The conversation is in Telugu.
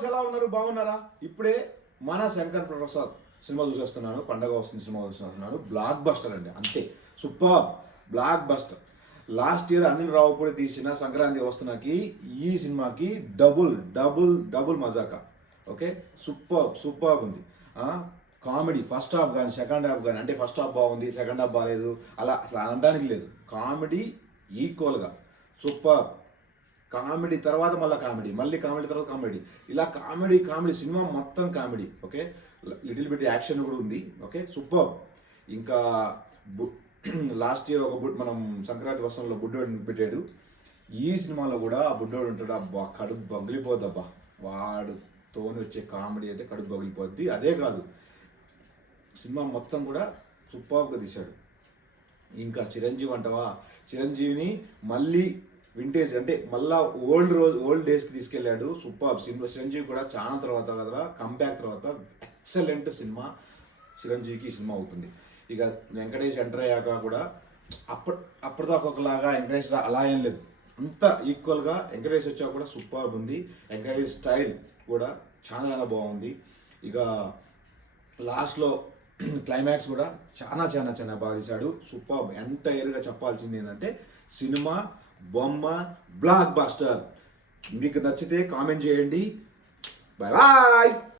వ్యూవర్స్ ఎలా ఉన్నారు, బాగున్నారా? ఇప్పుడే మన శంకర్ ప్రసాద్ సినిమా చూసేస్తున్నాను, పండగ వస్తుంది సినిమా చూస్తున్నాను. బ్లాక్ బస్టర్ అండి, అంతే. Super blockbuster. Last year Anil Ravipudi తీసిన సంక్రాంతి వస్తున్నకి ఈ సినిమాకి double double double Mazaka. Okay, super ఉంది. కామెడీ ఫస్ట్ హాఫ్ కానీ సెకండ్ హాఫ్ కానీ, అంటే ఫస్ట్ హాఫ్ బాగుంది సెకండ్ హాఫ్ బాగాలేదు అలా అసలు అనడానికి లేదు. కామెడీ ఈక్వల్గా సూపర్. కామెడీ తర్వాత మళ్ళీ కామెడీ తర్వాత కామెడీ, ఇలా కామెడీ సినిమా మొత్తం comedy. Okay, little bit action కూడా ఉంది. Okay, super. ఇంకా లాస్ట్ ఇయర్ మనం సంక్రాంతి వసంలో బుడ్డోడు పెట్టాడు. ఈ సినిమాలో కూడా ఆ బుడ్డోడు ఉంటాడు. అబ్బా కడుపు పగిలిపోద్ది. అబ్బా వాడుతోని వచ్చే కామెడీ అయితే కడుపు పగిలిపోద్ది. అదే కాదు, సినిమా మొత్తం కూడా సూపర్గా తీశాడు. ఇంకా చిరంజీవి అంటవా, చిరంజీవిని మళ్ళీ వింటేజ్ అంటే మళ్ళా ఓల్డ్ డేస్కి తీసుకెళ్ళాడు. Super cinema. చిరంజీవి కూడా చాలా తర్వాత కదా కంబ్యాక్ తర్వాత ఎక్సలెంట్ సినిమా చిరంజీవికి ఈ సినిమా అవుతుంది. ఇక వెంకటేష్ ఎంటర్ అయ్యాక కూడా అప్పటిదాకా ఒకలాగా వెంకటేష్ అలా ఏం లేదు, అంత ఈక్వల్గా వెంకటేష్ వచ్చాక కూడా సూపర్ ఉంది. వెంకటేష్ స్టైల్ కూడా చాలా బాగుంది. ఇక లాస్ట్లో క్లైమాక్స్ కూడా చాలా బాగా తీశాడు. సూపర్. ఎంటైర్గా చెప్పాల్సింది ఏంటంటే సినిమా బొమ్మ బ్లాక్ బస్టర్. మీకు నచ్చితే కామెంట్ చేయండి. Bye bye.